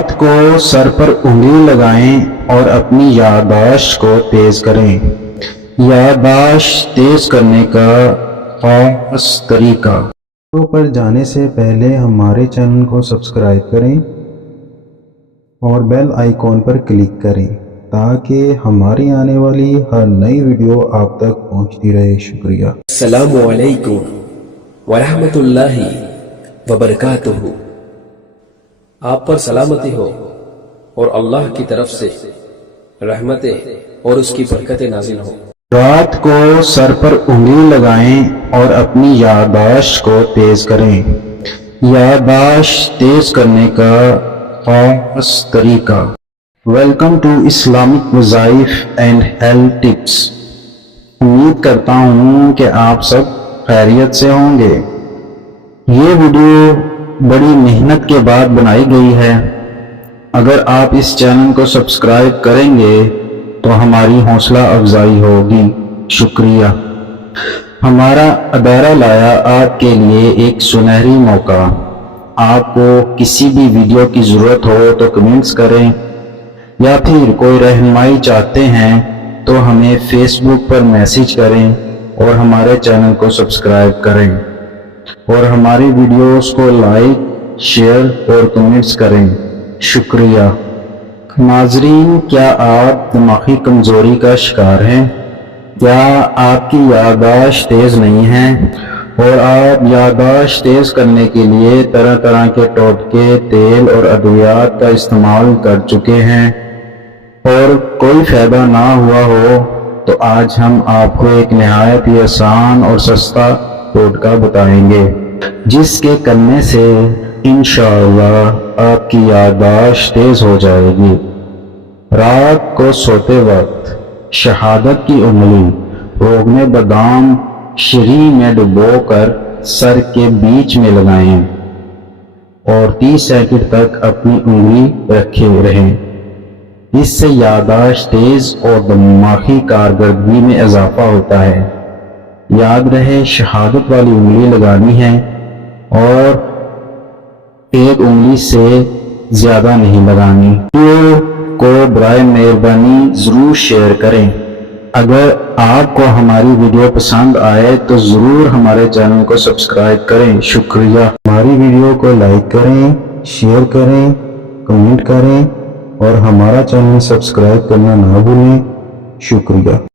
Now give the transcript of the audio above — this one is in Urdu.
رات کو سر پر انگلی لگائیں اور اپنی یادداشت کو تیز کریں۔ یادداشت تیز کرنے کا خاص طریقہ۔ ویڈیو پر جانے سے پہلے ہمارے چینل کو سبسکرائب کریں اور بیل آئیکن پر کلک کریں تاکہ ہماری آنے والی ہر نئی ویڈیو آپ تک پہنچتی رہے۔ شکریہ۔ السلام علیکم ورحمۃ اللہ وبرکاتہ۔ آپ پر سلامتی ہو اور اللہ کی طرف سے رحمتیں اور اس کی برکتیں نازل ہوں۔ رات کو سر پر انگلی لگائیں اور اپنی یادداشت کو تیز کریں۔ یادداشت تیز کرنے کا خاص طریقہ۔ ویلکم ٹو اسلامک وظائف اینڈ ہیلتھ ٹپس۔ امید کرتا ہوں کہ آپ سب خیریت سے ہوں گے۔ یہ ویڈیو بڑی محنت کے بعد بنائی گئی ہے۔ اگر آپ اس چینل کو سبسکرائب کریں گے تو ہماری حوصلہ افزائی ہوگی۔ شکریہ۔ ہمارا ادارہ لایا آپ کے لیے ایک سنہری موقع۔ آپ کو کسی بھی ویڈیو کی ضرورت ہو تو کمنٹس کریں، یا پھر کوئی رہنمائی چاہتے ہیں تو ہمیں فیس بک پر میسج کریں اور ہمارے چینل کو سبسکرائب کریں اور ہماری ویڈیوز کو لائک، شیئر اور کمنٹس کریں۔ شکریہ۔ ناظرین، کیا آپ دماغی کمزوری کا شکار ہیں؟ کیا آپ کی یادداشت تیز نہیں ہے اور آپ یادداشت تیز کرنے کے لیے طرح طرح کے ٹوٹکے، تیل اور ادویات کا استعمال کر چکے ہیں اور کوئی فائدہ نہ ہوا ہو؟ تو آج ہم آپ کو ایک نہایت ہی آسان اور سستا ٹوٹکا بتائیں گے جس کے کرنے سے انشاءاللہ آپ کی یادداشت تیز ہو جائے گی۔ رات کو سوتے وقت شہادت کی انگلی روغن بادام شری میں ڈبو کر سر کے بیچ میں لگائیں اور 30 سیکنڈ تک اپنی انگلی رکھے رہیں۔ اس سے یادداشت تیز اور دماغی کارکردگی میں اضافہ ہوتا ہے۔ یاد رہے، شہادت والی انگلی لگانی ہے اور ایک انگلی سے زیادہ نہیں لگانی۔ ویڈیو کو برائے مہربانی ضرور شیئر کریں۔ اگر آپ کو ہماری ویڈیو پسند آئے تو ضرور ہمارے چینل کو سبسکرائب کریں۔ شکریہ۔ ہماری ویڈیو کو لائک کریں، شیئر کریں، کمنٹ کریں اور ہمارا چینل سبسکرائب کرنا نہ بھولیں۔ شکریہ۔